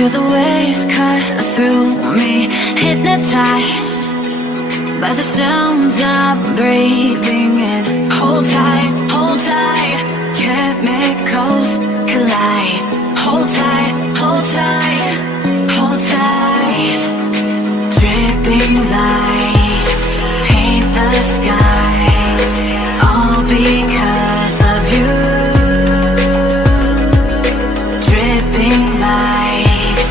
Feel the waves cut through me, hypnotized by the sounds I'm breathing in. Hold tight, chemicals collide. Hold tight, hold tight, hold tight. Dripping lights paint the skies, all because of you. Dripping lights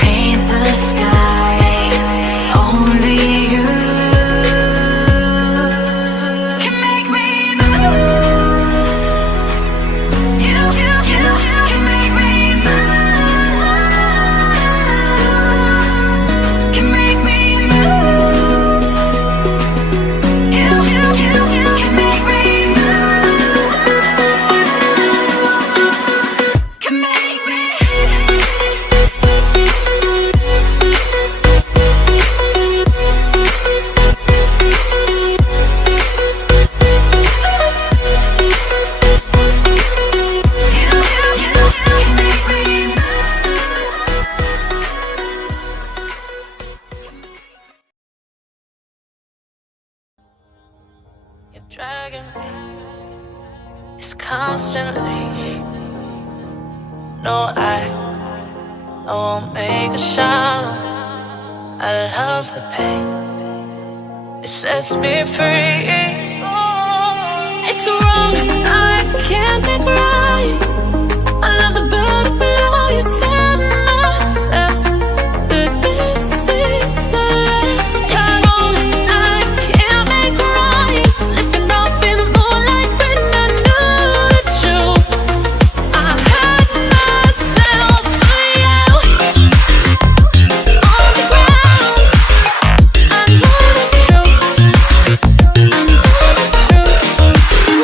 paint the skies, only you can make me move. You can make me move. Can make me move. You can make me move. Can make me. You're dragging me, it's constantly. No, I won't make a sound. I love the pain, it sets me free. It's wrong, I can't think right. I love the bird below you, tell myself that this is the last time. It's wrong, I can't make right. Slipping off in the moonlight when I knew the truth. I had myself for you. On the ground, I know the truth. I know the truth.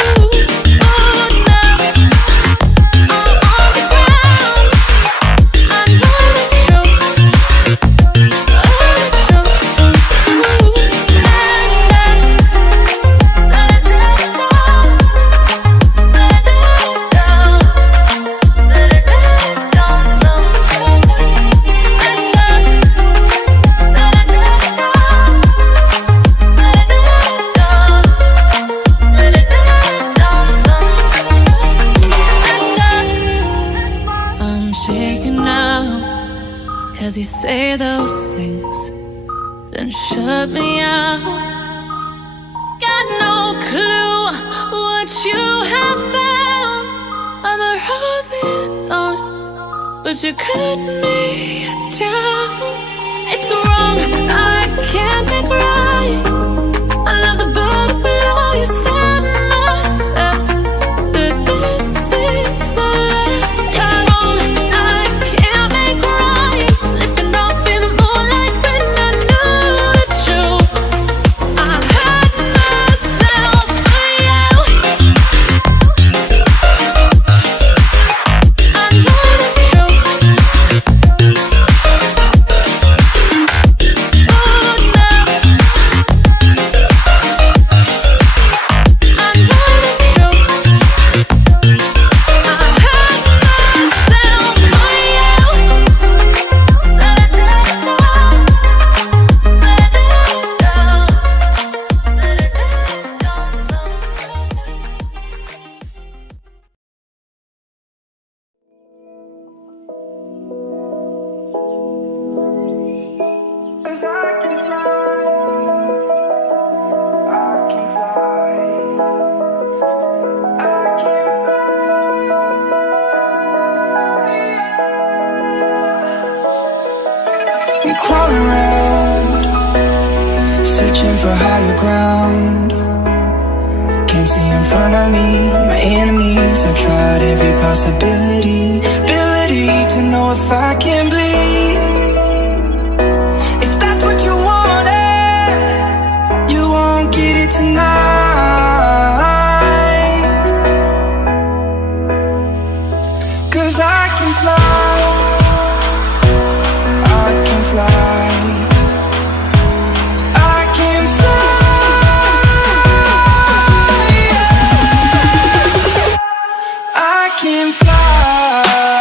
Oh, now I'm on the ground. I know the truth. I'm shaking now, 'cause you say those things, then shut me out. Got no clue what you have found. I'm a rose in thorns, but you cut me down. It's wrong, I can't think right. I love the bird below you, tell myself that this is the last time. It's wrong, I can't make right. Slipping off in the moonlight when I knew the truth. I had myself for you. I know the truth. Oh, now I know the crawling around, searching for higher ground. Can't see in front of me, my enemies. I've tried every possibility, ability to know if I can bleed. If that's what you wanted, you won't get it tonight. 'Cause I can fly, I can fly, I can fly, I can fly.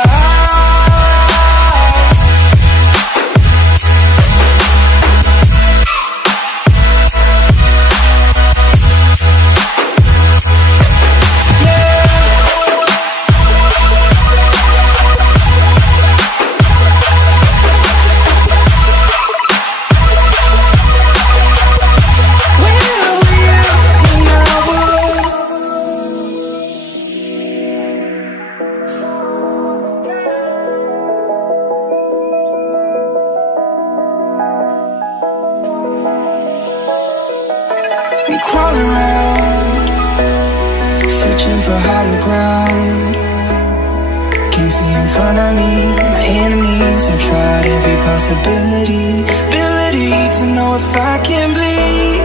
in front of me. My enemies have tried every possibility, ability to know if I can bleed.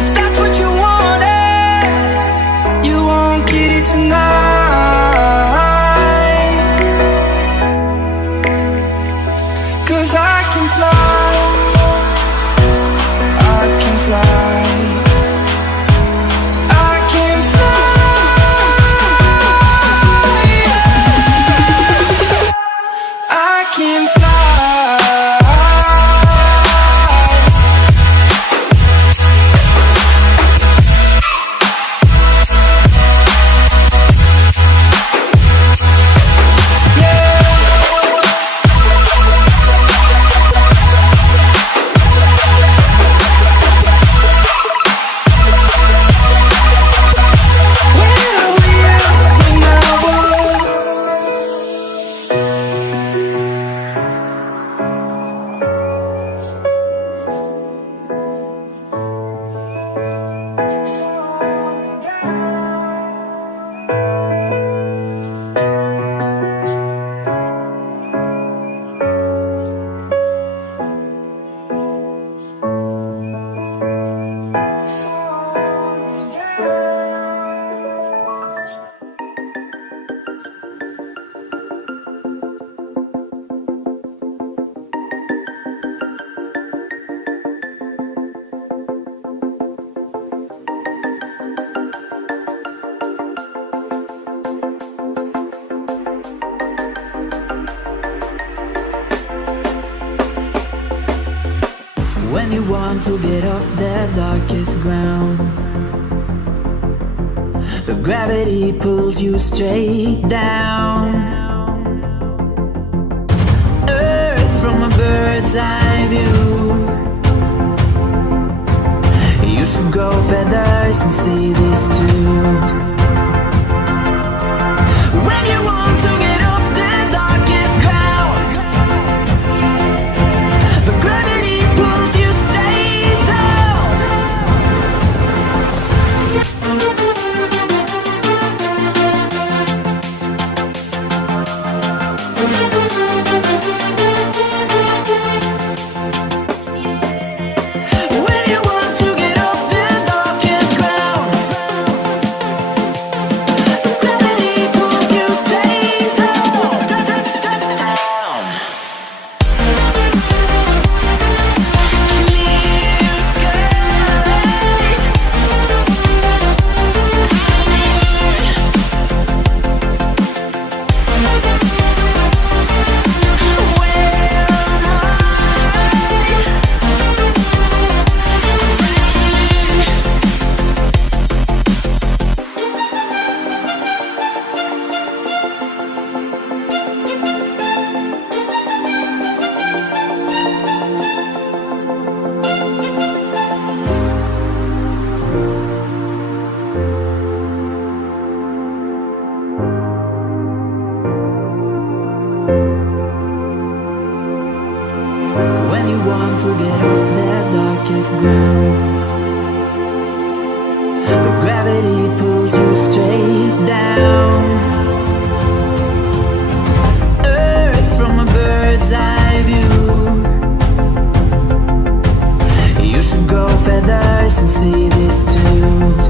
If that's what you wanted, you won't get it tonight. 'Cause I can fly, I can fly. When you want to get off the darkest ground, but gravity pulls you straight down. Earth from a bird's eye view. You should grow feathers and see this too. When you want to get off the darkest ground, but gravity pulls you straight down. When you want to get off the darkest ground, but gravity pulls you straight down. Clear sky. When you want to get off the darkest ground, but gravity pulls you straight down. Earth from a bird's eye view. You should grow feathers and see this too.